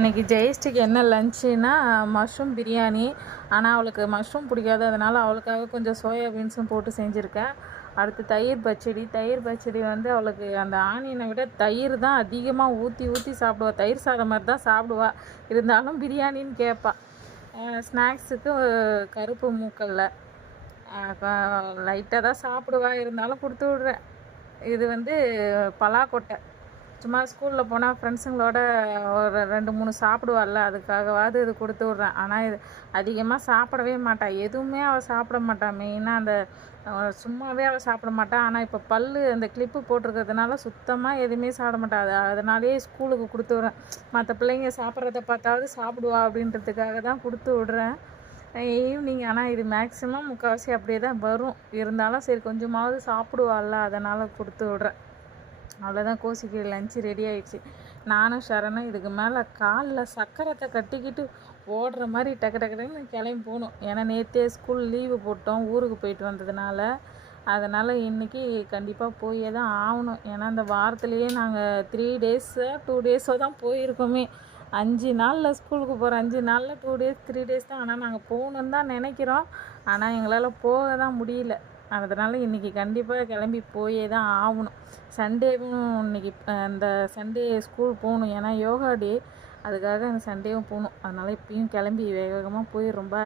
இன்றைக்கி ஜெயஸ்டிக்கு என்ன லஞ்சுன்னா மஷ்ரூம் பிரியாணி. ஆனால் அவளுக்கு மஷ்ரூம் பிடிக்காது, அதனால் அவளுக்காக கொஞ்சம் சோயா பீன்ஸும் போட்டு செஞ்சுருக்கேன். அடுத்து தயிர் பச்சடி வந்து அவளுக்கு அந்த ஆனியனை விட தயிர் தான் அதிகமாக ஊற்றி ஊற்றி சாப்பிடுவா. தயிர் சாதம் மாதிரி தான் சாப்பிடுவா, இருந்தாலும் பிரியாணின்னு கேட்பா. ஸ்நாக்ஸுக்கு கருப்பு மூக்கல்ல லைட்டாக தான் சாப்பிடுவா, இருந்தாலும் கொடுத்து விட்றேன். இது வந்து பலாக்கொட்டை, சும்மா ஸ்கூலில் போனால் ஃப்ரெண்ட்ஸுங்களோட ஒரு 2-3 சாப்பிடுவாள்ல, அதுக்காகவாது இது கொடுத்து விட்றேன். ஆனால் இது அதிகமாக சாப்பிடவே மாட்டாள், எதுவுமே அவள் சாப்பிட மாட்டாள். மெயினாக அந்த சும்மாவே அவள் சாப்பிட மாட்டாள். ஆனால் இப்போ அந்த கிளிப்பு போட்டிருக்கிறதுனால சுத்தமாக எதுவுமே சாப்பிட மாட்டாள். அதனாலேயே ஸ்கூலுக்கு கொடுத்து விட்றேன். மற்ற பிள்ளைங்க சாப்பிட்றத பார்த்தாவது சாப்பிடுவா அப்படின்றதுக்காக தான் கொடுத்து விட்றேன் ஈவினிங். ஆனால் இது மேக்ஸிமம் முக்கால்வாசி அப்படியே தான் வரும், இருந்தாலும் சரி கொஞ்சமாவது சாப்பிடுவாள்ல, அதனால் கொடுத்து விட்றேன். அவ்வளோதான், கோசிக்கு லஞ்சு ரெடி ஆகிடுச்சு. நானும் ஷரணும் இதுக்கு மேலே காலில் சக்கரத்தை கட்டிக்கிட்டு ஓடுற மாதிரி டக்குன்னு கிளம்பி போகணும். ஏன்னா நேற்றே ஸ்கூல் லீவு போட்டோம், ஊருக்கு போயிட்டு வந்ததுனால. அதனால் இன்றைக்கி கண்டிப்பாக போயே தான் ஆகணும். ஏன்னா இந்த வாரத்துலேயே நாங்கள் 3 டேஸோ 2 டேஸோ தான் போயிருக்கோமே. 5 நாளில் ஸ்கூலுக்கு போகிறோம், 5 நாளில் 2 டேஸ் 3 டேஸ் தான். ஆனால் நாங்கள் போகணுன்னு தான் நினைக்கிறோம், ஆனால் எங்களால் போக தான் முடியல. அதனால் இன்றைக்கி கண்டிப்பாக கிளம்பி போயே தான் ஆகணும். சண்டேவும் இன்றைக்கி அந்த சண்டே ஸ்கூல் போகணும், ஏன்னா யோகா டே, அதுக்காக அந்த சண்டேவும் போகணும். அதனால் இப்பயும் கிளம்பி வேகமாக போய் ரொம்ப